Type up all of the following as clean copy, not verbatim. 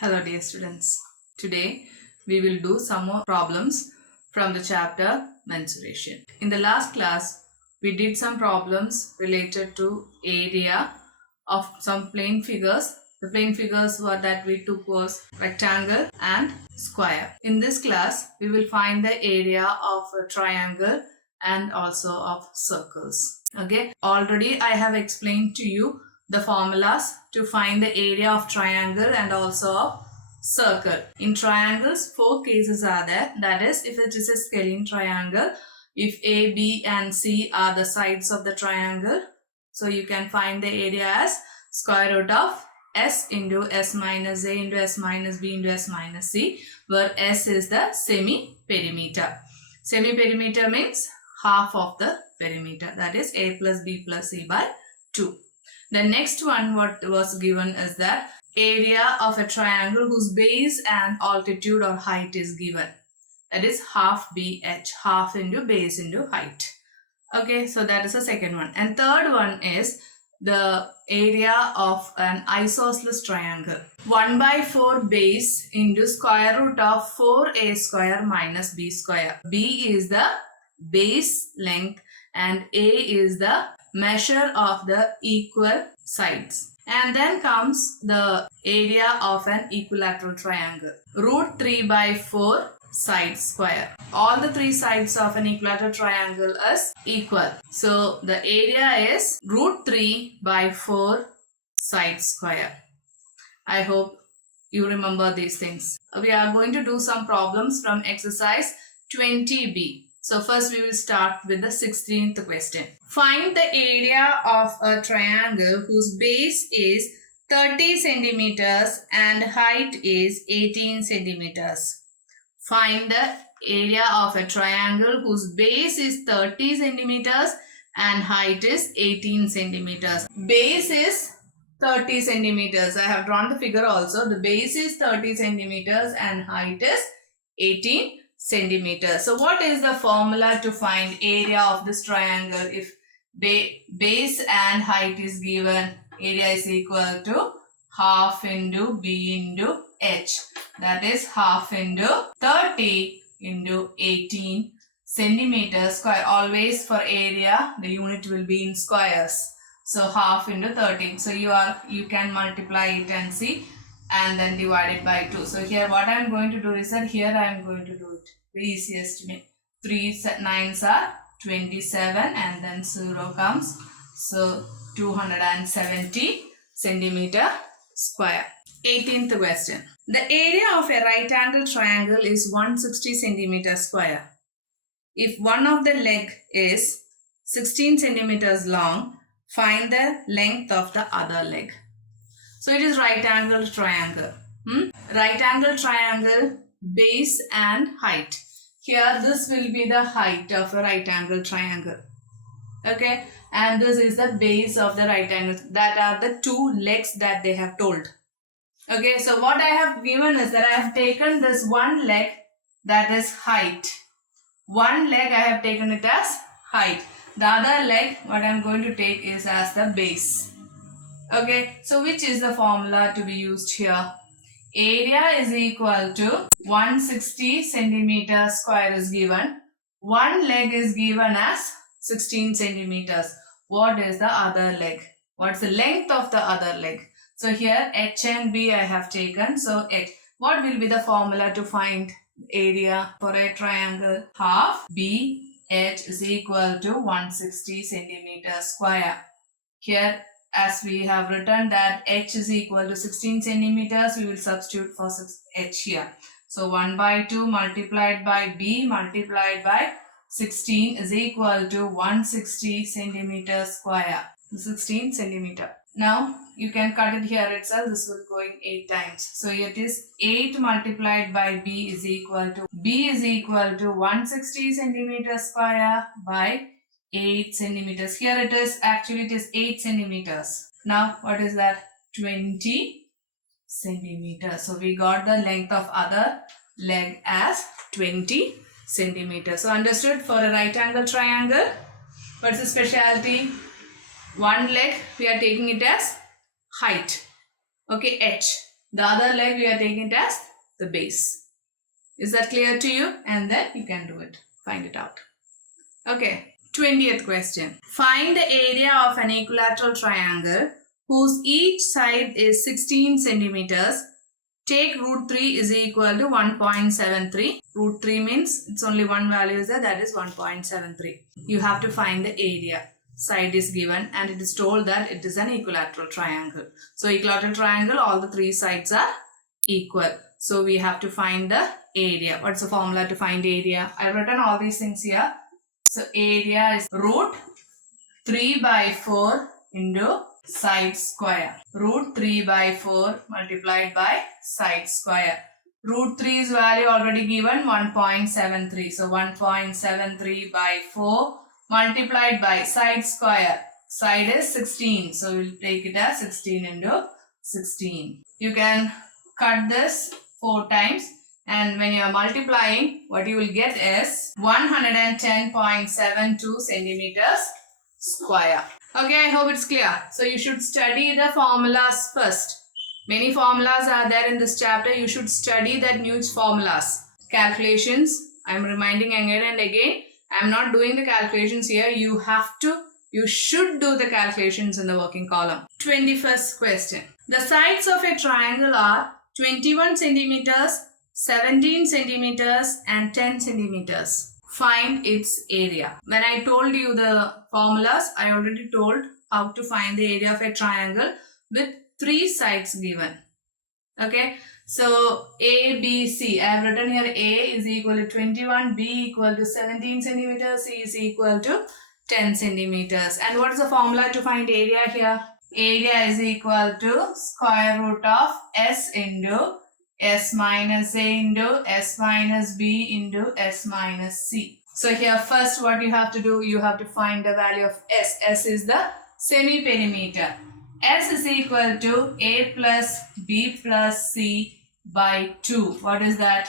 Hello dear students. Today we will do some more problems from the chapter mensuration. In the last class we did some problems related to area of some plane figures. The plane figures that we took was rectangle and square. In this class we will find the area of a triangle and also of circles. Okay, already I have explained to you the formulas to find the area of triangle and also of circle. In triangles, 4 cases are there. That is, if it is a scalene triangle, if A, B and C are the sides of the triangle, so you can find the area as square root of S into S minus A into S minus B into S minus C, where S is the semi-perimeter. Semi-perimeter means half of the perimeter, that is A plus B plus C by 2. The next one what was given is that area of a triangle whose base and altitude or height is given. That is half BH, half into base into height. Okay, so that is the second one. And third one is the area of an isosceles triangle. 1 by 4 base into square root of 4a square minus b square. B is the base length and a is the measure of the equal sides. And then comes the area of an equilateral triangle. Root 3 by 4 sides square. All the 3 sides of an equilateral triangle is equal. So the area is root 3 by 4 sides square. I hope you remember these things. We are going to do some problems from exercise 20b. So first we will start with the 16th question. Find the area of a triangle whose base is 30 centimeters and height is 18 centimeters. Find the area of a triangle whose base is 30 centimeters and height is 18 centimeters. Base is 30 centimeters. I have drawn the figure also. The base is 30 centimeters and height is 18 centimeters. So what is the formula to find area of this triangle? If base and height is given, area is equal to half into B into H. That is half into 30 into 18 centimeters square. Always for area the unit will be in squares. So half into 30. So you can multiply it and see, and then divide it by 2. So here what I am going to do is that here I am going to do it the easiest way. 3 9s are 27 and then 0 comes. So 270 centimeter square. 18th question. The area of a right angle triangle is 160 centimeter square. If one of the leg is 16 centimeters long, find the length of the other leg. So it is right angle triangle. Right angle triangle, base and height. Here this will be the height of a right angle triangle. Okay, and this is the base of the right angle. That are the 2 legs that they have told. Okay, so what I have given is that I have taken this one leg, that is height. One leg I have taken it as height. The other leg what I am going to take is as the base. Okay, so which is the formula to be used here? Area is equal to 160 centimeters square is given. One leg is given as 16 centimeters. What is the other leg? What's the length of the other leg? So here H and B I have taken. So H. What will be the formula to find area for a triangle? Half BH is equal to 160 centimeters square. Here as we have written that H is equal to 16 centimeters, we will substitute for H here. So 1 by 2 multiplied by B multiplied by 16 is equal to 160 centimeters square. 16 centimeter. Now you can cut it here itself. This will going 8 times. So it is 8 multiplied by B is equal to 160 centimeters square by 8 centimeters. Here it is 8 centimeters. Now what is that? 20 centimeters. So we got the length of other leg as 20 centimeters. So understood? For a right angle triangle, what's the specialty? One leg we are taking it as height. Okay, H. The other leg we are taking it as the base. Is that clear to you? And then you can do it. Find it out. Okay. 20th question. Find the area of an equilateral triangle whose each side is 16 centimeters. Take root 3 is equal to 1.73. Root 3 means it's only one value is there, that is 1.73. You have to find the area. Side is given and it is told that it is an equilateral triangle. So equilateral triangle, all the three sides are equal. So we have to find the area. What's the formula to find area? I've written all these things here. So area is root 3 by 4 into side square. Root 3 by 4 multiplied by side square. Root 3's value already given 1.73. So 1.73 by 4 multiplied by side square. Side is 16. So we'll take it as 16 into 16. You can cut this 4 times. And when you are multiplying, what you will get is 110.72 centimeters square. Okay, I hope it's clear. So you should study the formulas first. Many formulas are there in this chapter. You should study that Newton's formulas. Calculations, I am reminding again and again. I am not doing the calculations here. You should do the calculations in the working column. 21st question. The sides of a triangle are 21 centimeters, 17 centimeters and 10 centimeters. Find its area. When I told you the formulas, I already told how to find the area of a triangle with 3 sides given. Okay. So A, B, C. I have written here A is equal to 21, B equal to 17 centimeters, C is equal to 10 centimeters. And what is the formula to find area here? Area is equal to square root of S into S minus A into S minus B into S minus C. So here first what you have to do, you have to find the value of S. S is the semi-perimeter. S is equal to A plus B plus C by 2. What is that?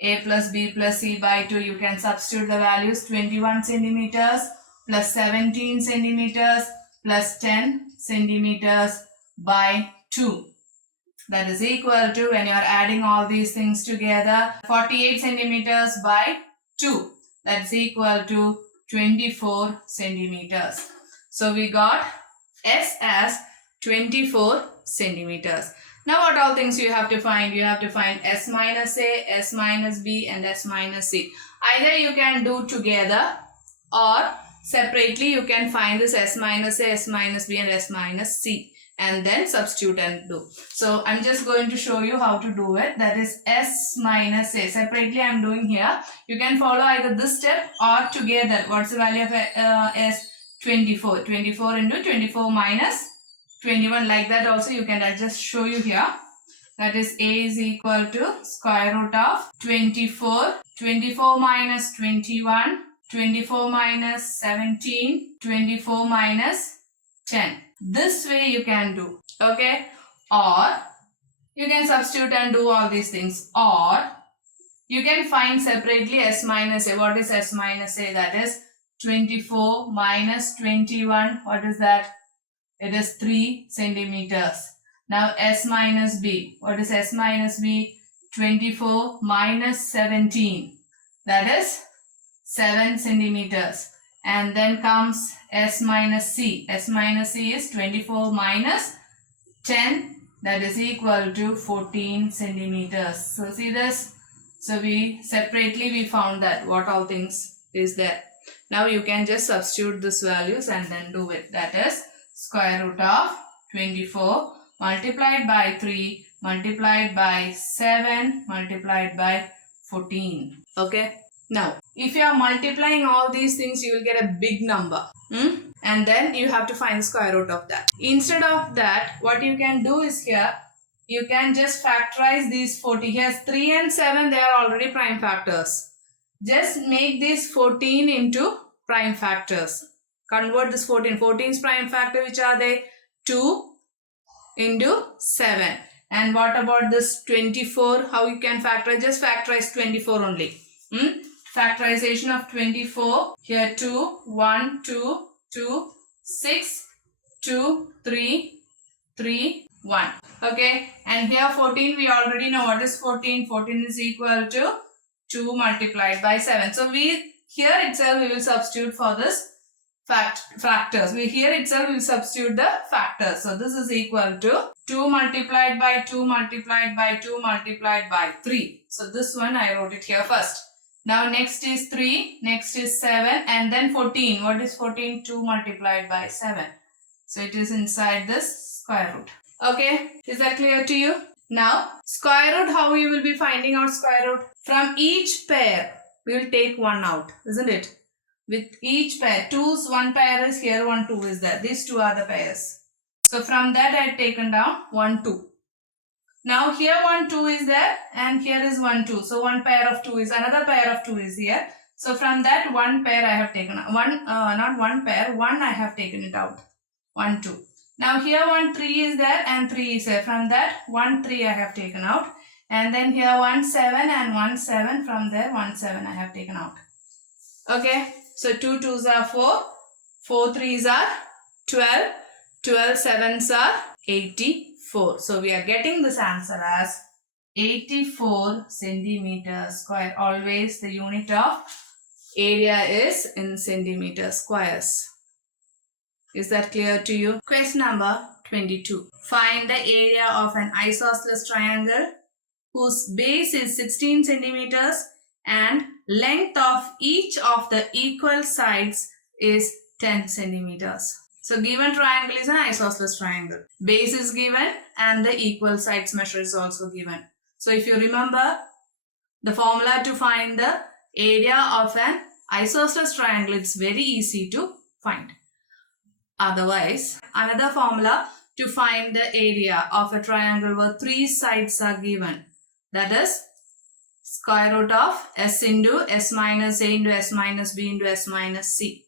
A plus B plus C by 2. You can substitute the values 21 centimeters plus 17 centimeters plus 10 centimeters by 2. That is equal to, when you are adding all these things together, 48 centimeters by 2. That's equal to 24 centimeters. So we got S as 24 centimeters. Now what all things you have to find? You have to find S minus A, S minus B and S minus C. Either you can do together or separately you can find this S minus A, S minus B and S minus C. And then substitute and do. So I'm just going to show you how to do it. That is S minus A. Separately I'm doing here. You can follow either this step or together. What's the value of S? 24. 24 into 24 minus 21. Like that also you can just show you here. That is A is equal to square root of 24. 24 minus 21. 24 minus 17. 24 minus 10. This way you can do, okay, or you can substitute and do all these things, or you can find separately S minus A. What is S minus A? That is 24 minus 21. What is that? It is 3 centimeters. Now S minus B. What is S minus B? 24 minus 17. That is 7 centimeters. And then comes S minus C. S minus C is 24 minus 10. That is equal to 14 centimeters. So see this. So we found that what all things is there. Now you can just substitute these values and then do it. That is square root of 24 multiplied by 3 multiplied by 7 multiplied by 14. Okay. Now, if you are multiplying all these things, you will get a big number. And then you have to find the square root of that. Instead of that, what you can do is here, you can just factorize these 40. Here's 3 and 7, they are already prime factors. Just make this 14 into prime factors. Convert this 14. 14 is prime factor, which are they? 2 into 7. And what about this 24? How you can factorize? Just factorize 24 only. Factorization of 24. Here 2, 1, 2, 2, 6, 2, 3, 3, 1. Okay, and here 14, we already know what is 14. 14 is equal to 2 multiplied by 7. So here itself we will substitute for this factors. Here itself we will substitute the factors. So this is equal to 2 multiplied by 2 multiplied by 2 multiplied by 3. So this one I wrote it here first. Now next is 3, next is 7, and then 14. What is 14? 2 multiplied by 7. So it is inside this square root. Okay, is that clear to you? Now square root, how you will be finding out square root? From each pair we will take 1 out, isn't it? With each pair, 2's, 1 pair is here, 1, 2 is there. These 2 are the pairs. So from that I have taken down 1, 2. Now here 1, 2 is there and here is 1, 2. So 1 pair of 2 is, another pair of 2 is here. So from that 1 pair I have taken, not 1 pair, 1 I have taken it out. 1, 2. Now here 1, 3 is there and 3 is there. From that 1, 3 I have taken out. And then here 1, 7 and 1, 7. From there 1, 7 I have taken out. Okay. So 2 2s are 4, 4 3s are 12, 12 7s are 84. So we are getting this answer as 84 centimeters square. Always the unit of area is in centimeter squares. Is that clear to you? Question number 22. Find the area of an isosceles triangle whose base is 16 centimeters and length of each of the equal sides is 10 centimeters. So given triangle is an isosceles triangle. Base is given and the equal sides measure is also given. So if you remember the formula to find the area of an isosceles triangle, it's very easy to find. Otherwise, another formula to find the area of a triangle where 3 sides are given, that is square root of s into s minus a into s minus b into s minus c.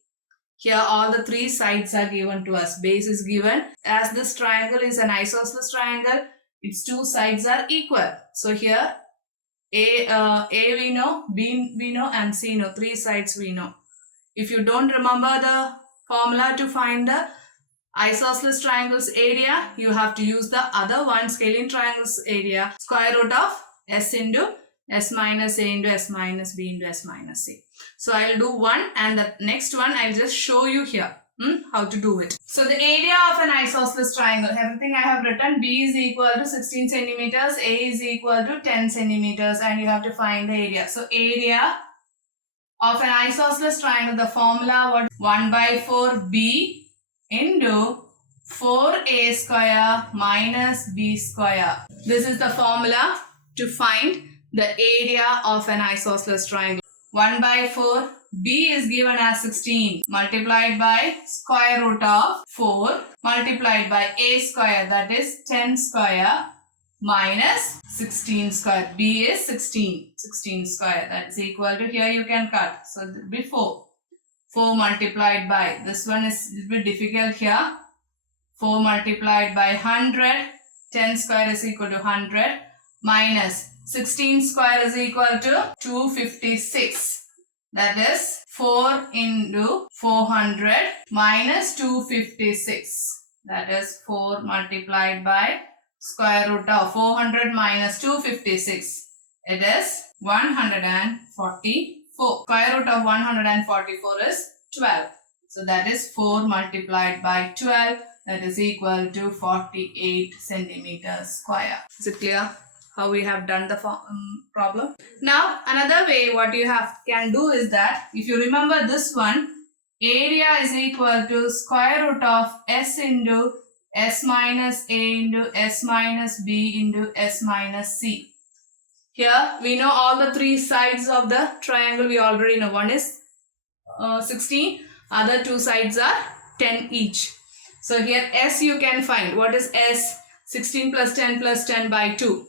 Here all the 3 sides are given to us. Base is given. As this triangle is an isosceles triangle, its 2 sides are equal. So here A we know, B we know and C know. 3 sides we know. If you don't remember the formula to find the isosceles triangle's area, you have to use the other one, scalene triangle's area, square root of s into s minus a into s minus b into s minus c. So I will do one and the next one I will just show you here how to do it. So the area of an isosceles triangle, everything I have written. B is equal to 16 centimeters, A is equal to 10 centimeters and you have to find the area. So area of an isosceles triangle, the formula what? 1 by 4b into 4a square minus b square. This is the formula to find the area of an isosceles triangle. 1 by 4, b is given as 16 multiplied by square root of 4 multiplied by a square, that is 10 square minus 16 square. B is 16 square, that is equal to, here you can cut. So before 4 multiplied by, this one is a little bit difficult here. 4 multiplied by 100, 10 square is equal to 100 minus 16 square is equal to 256. That is 4 into 400 minus 256. That is 4 multiplied by square root of 400 minus 256. It is 144. Square root of 144 is 12. So that is 4 multiplied by 12. That is equal to 48 centimeters square. Is it clear how we have done the problem? Now another way what you can do is that, if you remember this one, area is equal to square root of s into s minus a into s minus b into s minus c. Here we know all the 3 sides of the triangle we already know. One is 16, other 2 sides are 10 each. So here s you can find. What is s? 16 plus 10 by 2.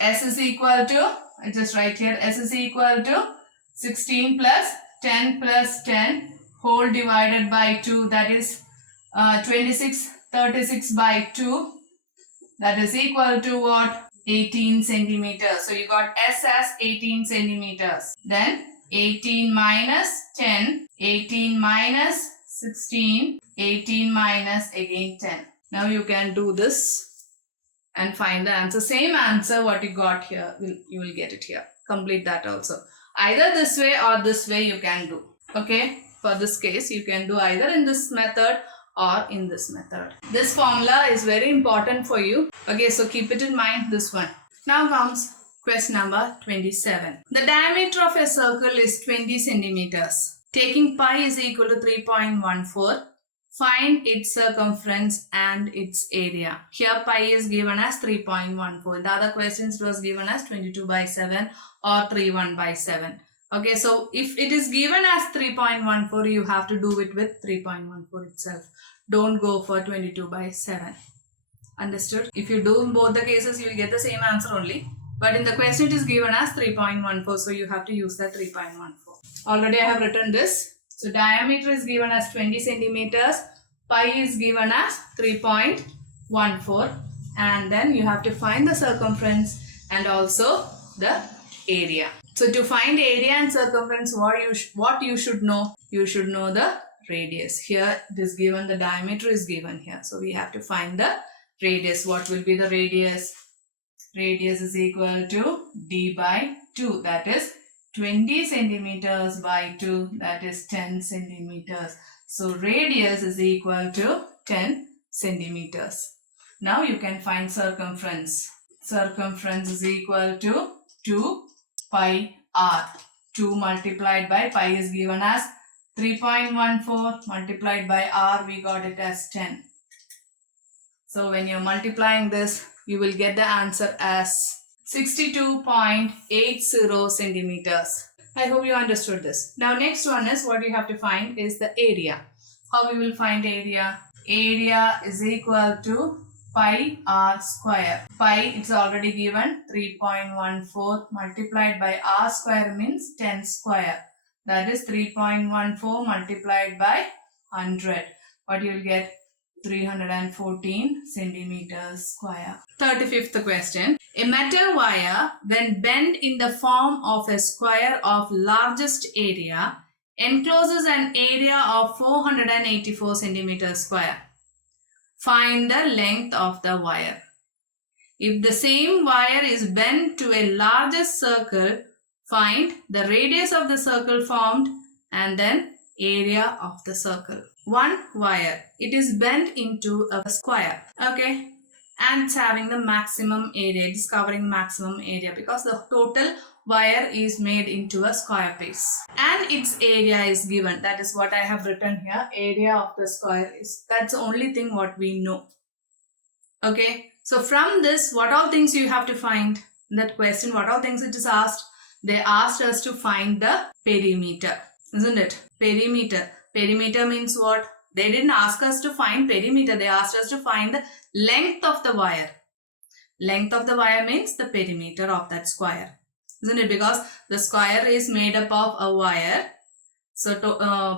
S is equal to, I just write here, S is equal to 16 plus 10 whole divided by 2, that is 36 by 2, that is equal to what? 18 centimeters. So you got S as 18 centimeters. Then 18 minus 10, 18 minus 16, 18 minus again 10. Now you can do this and find the answer. Same answer what you got here, you will get it here. Complete that also. Either this way or this way you can do. Okay, for this case you can do either in this method or in this method. This formula is very important for you. Okay, so keep it in mind, this one. Now comes question number 27. The diameter of a circle is 20 centimeters. Taking pi is equal to 3.14. Find its circumference and its area. Here pi is given as 3.14. The other questions was given as 22/7 or 31/7. Okay, so if it is given as 3.14, you have to do it with 3.14 itself. Don't go for 22/7. Understood? If you do in both the cases, you will get the same answer only. But in the question, it is given as 3.14, so you have to use the 3.14. Already I have written this. So diameter is given as 20 centimeters. Pi is given as 3.14. And then you have to find the circumference and also the area. So to find area and circumference, what you should know? You should know the radius. Here it is given, the diameter is given here. So we have to find the radius. What will be the radius? Radius is equal to d/2. That is 20 centimeters by 2. That is 10 centimeters. So radius is equal to 10 centimeters. Now you can find circumference. Circumference is equal to 2 pi r. 2 multiplied by pi is given as 3.14 multiplied by r, we got it as 10. So when you're multiplying this, you will get the answer as 62.80 centimeters. I hope you understood this. Now next one is what you have to find is the area. How we will find area? Area is equal to pi r square. Pi, it's already given, 3.14 multiplied by r square means 10 square. That is 3.14 multiplied by 100. What you will get? 314 centimeters square. 35th question. A metal wire, when bent in the form of a square of largest area, encloses an area of 484 centimeters square. Find the length of the wire. If the same wire is bent to a larger circle, find the radius of the circle formed and then area of the circle. One wire, it is bent into a square, okay, and it's having the maximum area. It is covering maximum area because the total wire is made into a square piece and its area is given. That is what I have written here. Area of the square is, that's the only thing what we know. Okay, so from this, what all things you have to find in that question? What all things it is asked? They asked us to find the perimeter, isn't it? Perimeter. Perimeter means what? They didn't ask us to find perimeter. They asked us to find the length of the wire. Length of the wire means the perimeter of that square, isn't it? Because the square is made up of a wire. So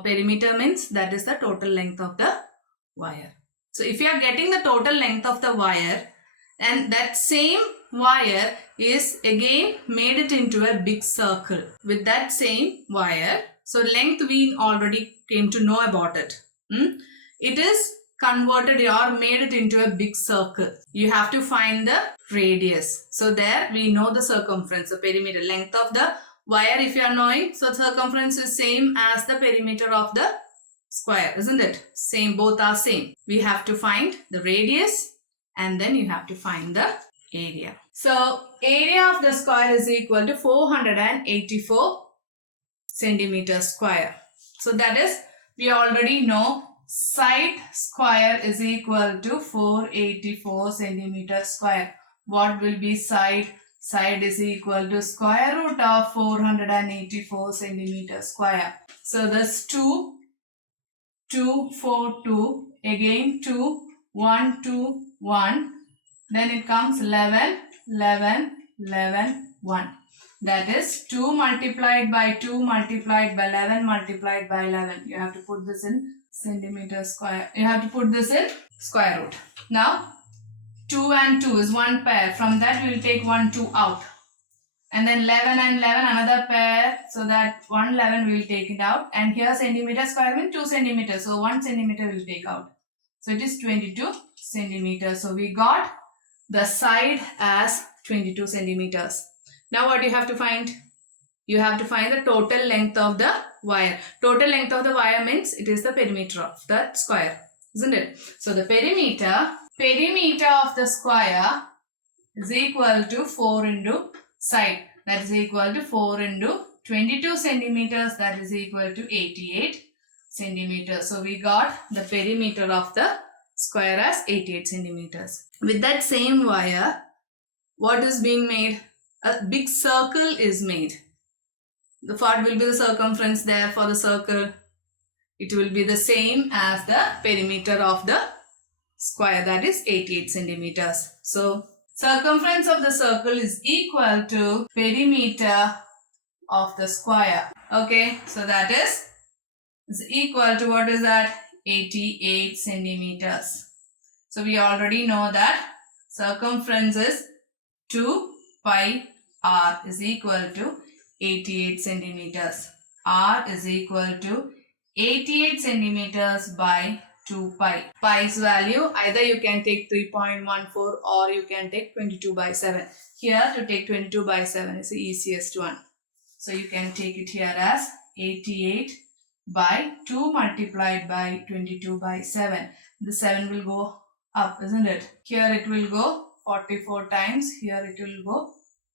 perimeter means that is the total length of the wire. So if you are getting the total length of the wire and that same wire is again made it into a big circle with that same wire. So length we already came to know about it. It is converted or made it into a big circle. You have to find the radius. So there we know the circumference, the perimeter, length of the wire if you are knowing. So circumference is same as the perimeter of the square, isn't it? Same, both are same. We have to find the radius and then you have to find the area. So area of the square is equal to 484 centimeters square. So that is, we already know side square is equal to 484 centimeters square. What will be side? Side is equal to square root of 484 centimeters square. So this 2, 2, 4, 2, again 2, 1, 2, 1. Then it comes 11, 11, 11, 1. That is 2 multiplied by 2 multiplied by 11 multiplied by 11. You have to put this in centimeters square. You have to put this in square root. Now 2 and 2 is one pair. From that we will take 1, 2 out. And then 11 and 11 another pair. So that 1, 11 we will take it out. And here centimeter square means 2 centimeters. So 1 centimeter we will take out. So it is 22 centimeters. So we got the side as 22 centimeters. Now what you have to find? You have to find the total length of the wire. Total length of the wire means it is the perimeter of the square, isn't it? So the perimeter of the square is equal to 4 into side. That is equal to 4 into 22 centimeters. That is equal to 88 centimeters. So we got the perimeter of the square as 88 centimeters. With that same wire, what is being made? A big circle is made. What will be the circumference there for the circle? It will be the same as the perimeter of the square, that is 88 centimeters. So circumference of the circle is equal to perimeter of the square. Okay, so that is equal to, what is that? 88 centimeters. So we already know that circumference is 2 pi r is equal to 88 centimeters. R is equal to 88 centimeters by 2 pi. Pi's value, either you can take 3.14 or you can take 22 by 7. Here to take 22 by 7 is the easiest one. So you can take it here as 88 by 2 multiplied by 22 by 7. The 7 will go up, isn't it? Here it will go 44 times. Here it will go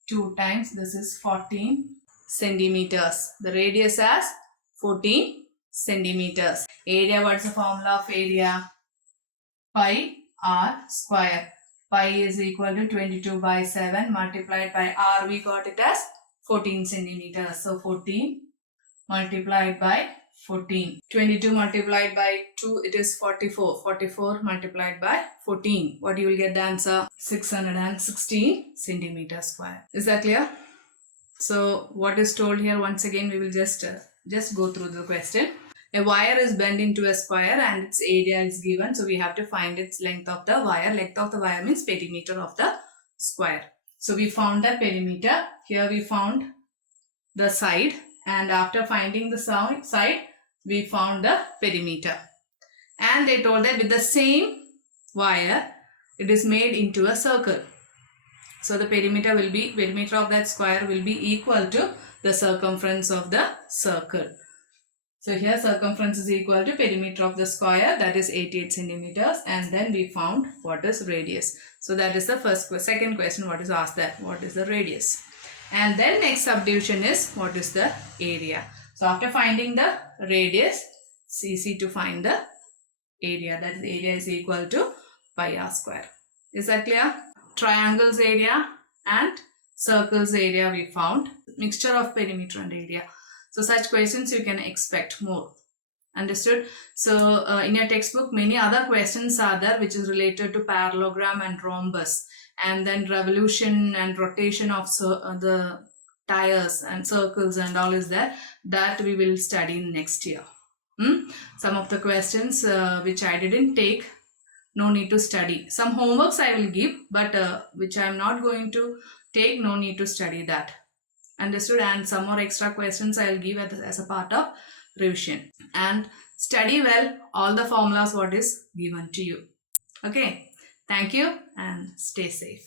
2 times. This is 14 centimeters. The radius as 14 centimeters. Area, what's the formula of area? Pi r square. Pi is equal to 22 by 7 multiplied by r. We got it as 14 centimeters. So 14 multiplied by 14. 22 multiplied by 2, it is 44. 44 multiplied by 14. What you will get the answer? 616 centimeters square. Is that clear? So what is told here, once again we will just go through the question. A wire is bent into a square and its area is given. So we have to find its length of the wire. Length of the wire means perimeter of the square. So we found the perimeter. Here we found the side, and after finding the side we found the perimeter. And they told that with the same wire it is made into a circle. So the perimeter of that square will be equal to the circumference of the circle. So here circumference is equal to perimeter of the square, that is 88 centimeters, and then we found what is radius. So that is the second question what is asked there, what is the radius? And then next subdivision is what is the area. So after finding the radius, it's easy to find the area, that is area is equal to pi r square. Is that clear? Triangle's area and circle's area we found. Mixture of perimeter and area. So such questions you can expect more. Understood? So in your textbook many other questions are there which is related to parallelogram and rhombus, and then revolution and rotation of the tires and circles and all is there. That we will study next year. Some of the questions which I didn't take, no need to study. Some homeworks I will give, but which I am not going to take, no need to study that. Understood? And some more extra questions I will give as a part of revision. And study well all the formulas what is given to you. Okay. Thank you and stay safe.